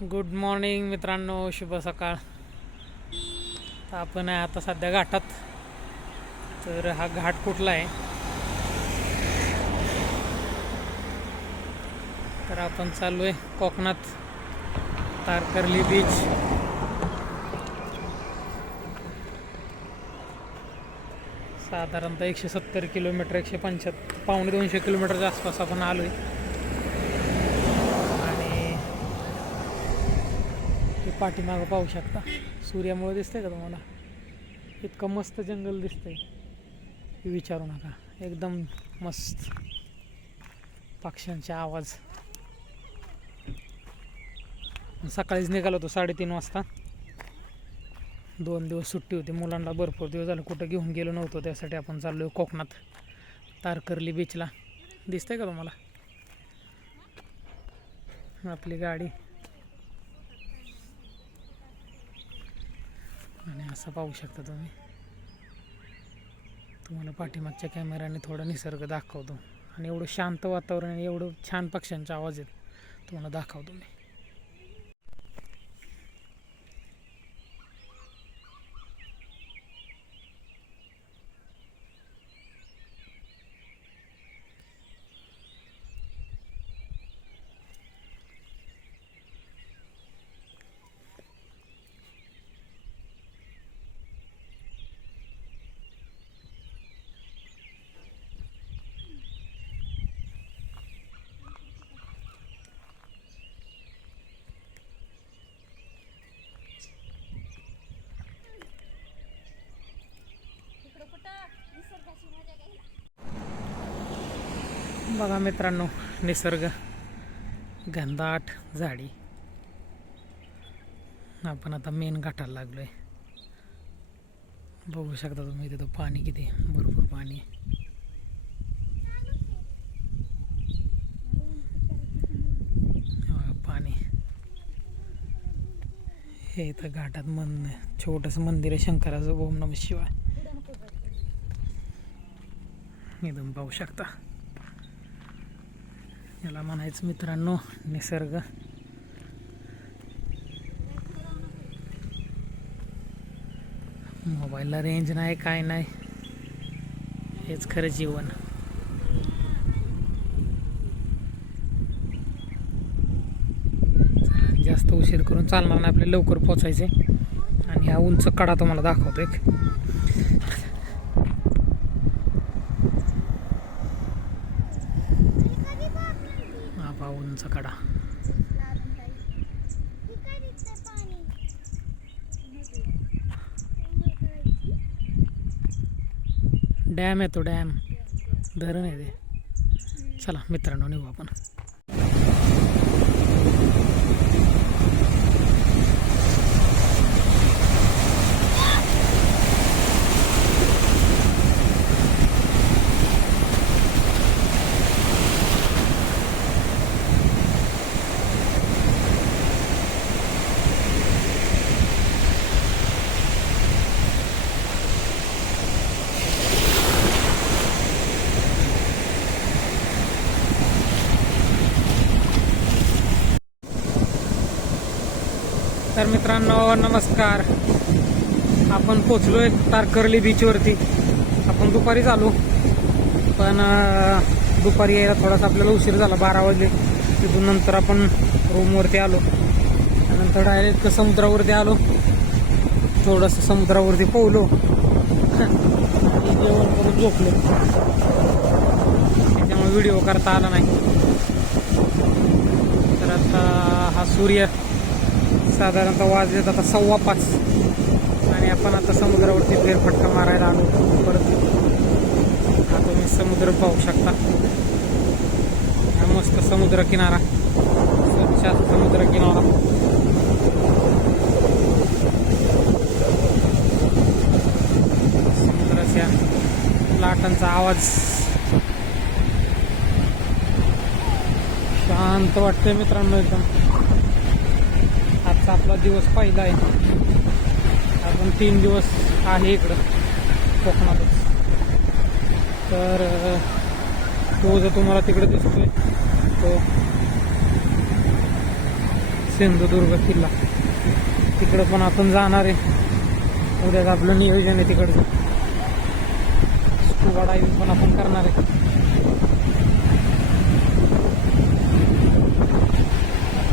Good morning मित्रांनो. शुभ सकाळ. तर आपण आहे आता सध्या घाटात. तर हा घाट कुठला आहे? तर आपण चालू आहे कोकणात. तारकर्ली बीच साधारणतः एकशे सत्तर किलोमीटर एकशे पंच्याहत्तर पावणे दोनशे किलोमीटरच्या आसपास आपण आलो आहे आणि ते पाठीमागं पाहू शकता. सूर्यामुळे दिसतंय का तुम्हाला? इतकं मस्त जंगल दिसतंय. आहे विचारू नका. एकदम मस्त. पक्ष्यांचे आवाज. सकाळीच निघालो होतो साडेतीन वाजता. दोन दिवस सुट्टी होती. मुलांना भरपूर दिवस झाले. कुठं घेऊन गेलो नव्हतो. त्यासाठी आपण चाललो आहे कोकणात. तारकर्ली बीचला दिसतंय का तुम्हाला? आपली गाडी. आणि असं पाहू शकता तुम्ही. तुम्हाला पाठीमागच्या कॅमेऱ्याने थोडा निसर्ग दाखवतो. आणि एवढं शांत वातावरण आणि एवढं छान पक्ष्यांचा आवाज आहेत तुम्हाला दाखवतो मी. बघा मित्रांनो निसर्ग घनदाट झाडी. आपण आता मेन घाटाला लागलोय. बघू शकता तुम्ही तिथं पाणी किती भरपूर पाणी पाणी. हे इथं घाटात मन छोटंसं मंदिर आहे शंकराचं ओम नम शिवाय. इथून पाहू शकता. याला म्हणायचं मित्रांनो निसर्ग. मोबाईलला रेंज नाही काय नाही. हेच खरं जीवन. जास्त उशीर करून चालणार नाही आपल्याला लवकर पोचायचे आणि हा उंच कडा तुम्हाला दाखवतो एक हा पहा उंच कडा. डॅम आहे तो डॅम. धरण आहे ते. चला मित्रांनो निघू आपण. तर मित्रांनो नमस्कार. आपण पोचलोय तारकर्ली बीचवरती आपण दुपारीच आलो पण दुपारी यायला थोडासा आपल्याला उशीर झाला बारा वाजले. तिथून नंतर आपण रूमवरती आलो. त्यानंतर डायरेक्ट समुद्रावरती आलो. थोडंसं समुद्रावरती पोहलो. जेवण करून झोपलो. त्याच्यामुळे व्हिडिओ करता आला नाही. तर आता हा सूर्य साधारणतः वाजलेत आता सव्वा पाच. आणि आपण आता समुद्रावरती फेरफटका मारायला आलो. परत हा तुम्ही समुद्र पाहू शकता. हा मस्त समुद्र किनारा. स्वच्छ समुद्रकिनारा समुद्र किनारा. समुद्राच्या लाटांचा आवाज. शांत वाटतंय मित्रांनो एकदम. आजचा आपला दिवस पहिला आहे. अजून तीन दिवस आहे इकडं कोकणातच. तर तो जो तुम्हाला तिकडे दिसतोय तो सिंधुदुर्ग किल्ला. तिकडं पण आपण जाणार आहे. उद्याच आपलं नियोजन आहे तिकडचं. स्कूबा डायविंग पण आपण करणार आहे.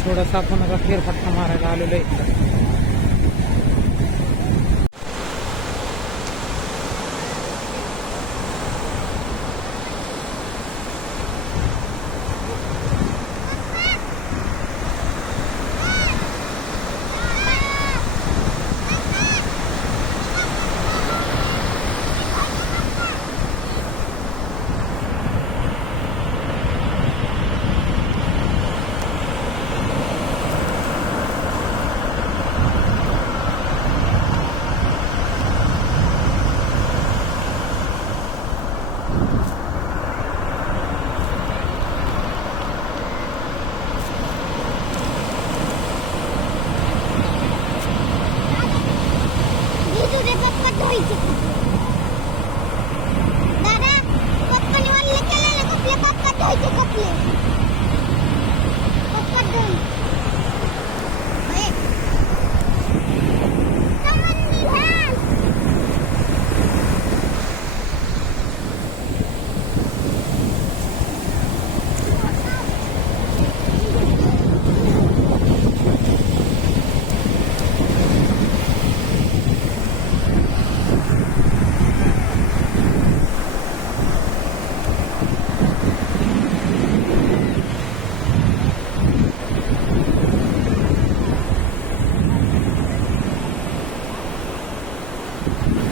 थोडासा आपण आता फेरफटका मारायला आलेलो आहे. Ai, que copinho. Tá cagando.